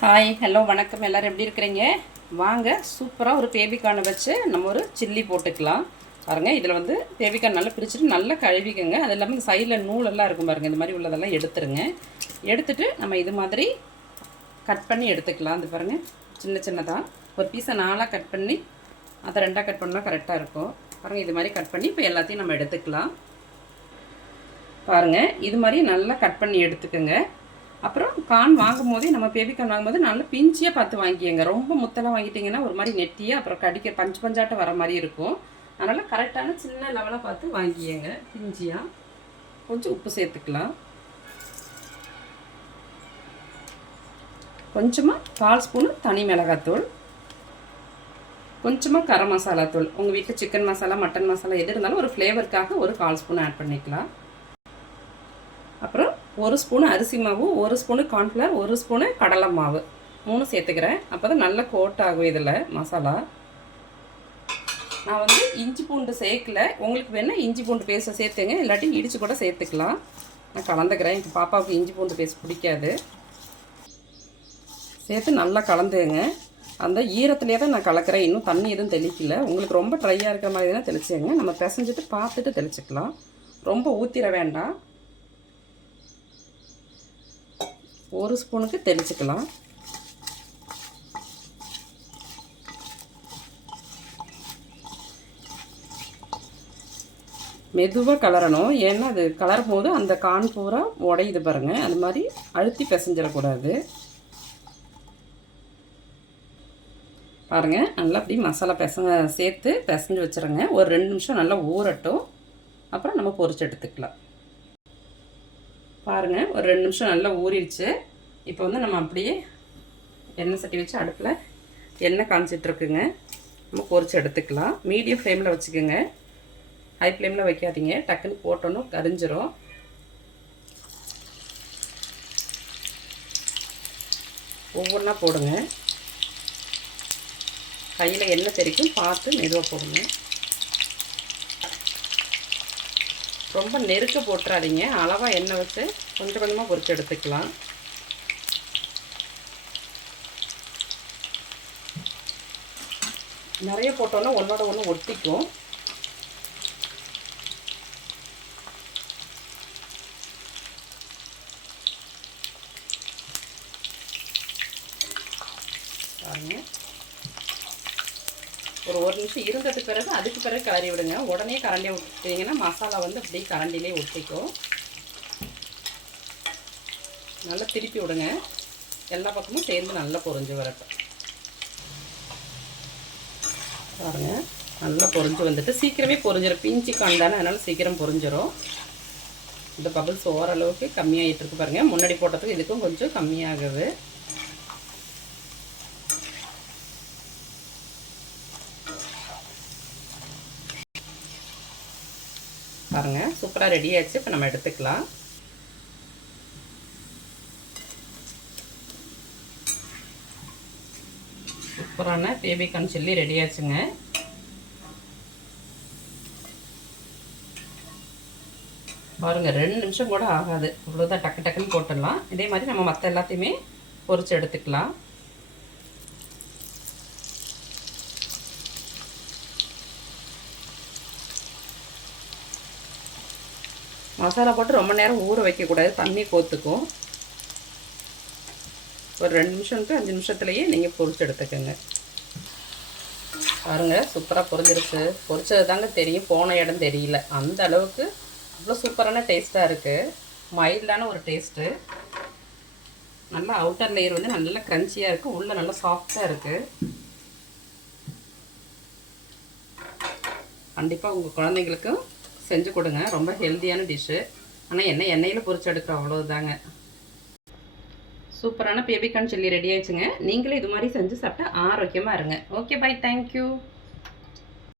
Hi hello வணக்கம். எல்லோரும் எப்படி இருக்கிறீங்க? வாங்க சூப்பராக ஒரு பேபிகார்னை வச்சு நம்ம ஒரு சில்லி போட்டுக்கலாம். பாருங்கள், இதில் வந்து பேபிகார்ன் நல்லா பிரிச்சுட்டு நல்லா கழுவிக்கங்க. அது இல்லாமல் இந்த சைடில் நூலெல்லாம் இருக்கும் பாருங்கள், இந்த மாதிரி உள்ளதெல்லாம் எடுத்துருங்க. எடுத்துகிட்டு நம்ம இது மாதிரி கட் பண்ணி எடுத்துக்கலாம். அது பாருங்கள், சின்ன சின்னதாக ஒரு பீஸை 4ஆக கட் பண்ணி அதை 2ஆக கட் பண்ணால் கரெக்டாக இருக்கும். பாருங்கள், இது மாதிரி கட் பண்ணி இப்போ எல்லாத்தையும் நம்ம எடுத்துக்கலாம். பாருங்கள், இது மாதிரி நல்லா கட் பண்ணி எடுத்துக்கோங்க. அப்புறம் கார்ன் வாங்கும் போதே நம்ம பேபிகார்ன் வாங்கும்போது நல்லா பிஞ்சியாக பார்த்து வாங்கிக்கங்க. ரொம்ப முத்தெல்லாம் வாங்கிட்டிங்கன்னா ஒரு மாதிரி நெட்டியாக அப்புறம் கடிக்க பஞ்சாட்டம் வர மாதிரி இருக்கும். அதனால் கரெக்டான சின்ன லெவலாக பார்த்து வாங்கிக்கங்க. பிஞ்சியாக கொஞ்சம் உப்பு சேர்த்துக்கலாம். கொஞ்சமாக 1/4 ஸ்பூனு தனி மிளகாத்தூள், கொஞ்சமாக கரம் மசாலா தூள். உங்கள் வீட்டில் சிக்கன் மசாலா மட்டன் மசாலா எது இருந்தாலும் ஒரு ஃப்ளேவருக்காக ஒரு 1/4 ஸ்பூன் ஆட் பண்ணிக்கலாம். அப்புறம் 1 ஸ்பூனு அரிசி மாவு, 1 ஸ்பூனு கார்ன்ஃப்ளவர், 1 ஸ்பூனு கடலை மாவு, 3 சேர்த்துக்கிறேன். அப்போ தான் நல்லா கோட் ஆகும் இதில் மசாலா. நான் வந்து இஞ்சி பூண்டு சேர்க்கல. உங்களுக்கு வேணால் இஞ்சி பூண்டு பேஸ்ட்டை சேர்த்துங்க, இல்லாட்டி இடித்து கூட சேர்த்துக்கலாம். நான் கலந்துக்கிறேன். இப்போ பாப்பாவுக்கு இஞ்சி பூண்டு பேஸ்ட் பிடிக்காது. சேர்த்து நல்லா கலந்துங்க. அந்த ஈரத்துலேயே தான் நான் கலக்கிறேன். இன்னும் தண்ணி எதுவும் தெளிக்கல. உங்களுக்கு ரொம்ப ட்ரையாக இருக்கிற மாதிரி தான் தெளிச்சுங்க. நம்ம பிசைஞ்சிட்டு பார்த்துட்டு தெளிச்சிக்கலாம். ரொம்ப ஊற்றிட வேண்டாம். 1 ஸ்பூனுக்கு தெளிச்சுக்கலாம். மெதுவாக கலரணும். ஏன்னா அது கலரும் போது அந்த கார்ன் பூரா உடையுது பாருங்கள். அது மாதிரி அழுத்தி பிசைஞ்சிடக்கூடாது. பாருங்கள், நல்லா அப்படி மசாலா சேர்த்து பிசைஞ்சு வச்சுருங்க. ஒரு 2 நிமிஷம் நல்லா ஊறட்டும். அப்புறம் நம்ம பொரிச்சு எடுத்துக்கலாம். பாருங்கள், ஒரு 2 நிமிஷம் நல்லா ஊறிடுச்சு. இப்போ வந்து நம்ம அப்படியே எண்ணெய் சட்டி வச்சு அடுப்பில் எண்ணெய் காய்ச்சிட்ருக்குங்க. நம்ம பொரிச்சு எடுத்துக்கலாம். மீடியம் ஃப்ளேமில் வச்சுக்கோங்க, ஹை ஃப்ளேமில் வைக்காதீங்க. டக்குன்னு போட்டோன்னு கரிஞ்சிரும். ஒவ்வொன்றா போடுங்க. கையில் எண்ணெய் தெரிக்கும், பார்த்து மெதுவாக போடுங்க. ரொம்ப நெருக்க போட்டுறாதீங்க. அளவாக எண்ணெய் வச்சு கொஞ்சம் கொஞ்சமாக பொரிச்சு எடுத்துக்கலாம். நிறைய போட்டோன்னா ஒன்றோட ஒன்று ஒட்டிக்கும். பாருங்க, ஒரு நிமிஷம் இருந்ததுக்கு பிறகு அதுக்கு பிறகு கலரி விடுங்க. உடனே கரண்டியை விட்டுட்டிங்கன்னா மசாலா வந்து அப்படியே கரண்டிலே ஒட்டிக்கும். நல்லா திருப்பி விடுங்க. எல்லா பக்கமும் சேர்ந்து நல்லா பொரிஞ்சு வரட்டும். பாருங்கள், நல்லா பொரிஞ்சு வந்துட்டு சீக்கிரமே பொரிஞ்சிடும். பிஞ்சு கான் தானே, அதனால் சீக்கிரம் பொரிஞ்சிடும். இந்த பபிள்ஸ் ஓரளவுக்கு கம்மியாகிட்டு இருக்கு பாருங்கள். முன்னாடி போட்டதுக்கு இதுக்கும் கொஞ்சம் கம்மியாகுது. பாருங்கள், சூப்பராக ரெடி ஆயிடுச்சு. இப்போ நம்ம எடுத்துக்கலாம். சூப்பரான பேபிகார்ன் சில்லி ரெடி ஆச்சுங்க. பாருங்கள், 2 நிமிஷம் கூட ஆகாது. இவ்வளோதான், டக்கு டக்குன்னு போட்டுடலாம். இதே மாதிரி நம்ம மற்ற எல்லாத்தையுமே பொரிச்சு எடுத்துக்கலாம். மசாலா போட்டு ரொம்ப நேரம் ஊற வைக்கக்கூடாது, தண்ணி கோத்துக்கும். ஒரு 2 நிமிஷம் to 5 நிமிஷத்துலேயே நீங்கள் பொரிச்சு எடுத்துக்கோங்க. பாருங்கள், சூப்பராக பொரிஞ்சிருச்சு. பொரிச்சது தாங்க தெரியும், போன இடம் தெரியல. அந்த அளவுக்கு அவ்வளோ சூப்பரான டேஸ்ட்டாக இருக்குது. மைல்டான ஒரு டேஸ்ட்டு. நல்லா அவுட்டர் லேயர் வந்து நல்லா க்ரன்ச்சியாக இருக்குது, உள்ளே நல்லா சாஃப்டாக இருக்குது. கண்டிப்பாக உங்கள் குழந்தைங்களுக்கும் செஞ்சு கொடுங்க. ரொம்ப ஹெல்த்தியான டிஷ்ஷு. ஆனால் எண்ணெயில் பொரிச்சு எடுக்கிறோம், அவ்வளோதாங்க. சூப்பரான பேபிகார்ன் சில்லி ரெடி ஆயிடுச்சுங்க. நீங்களே இது மாதிரி செஞ்சு சாப்பிட்டா ஆரோக்கியமாக இருங்க. Okay, bye, thank you.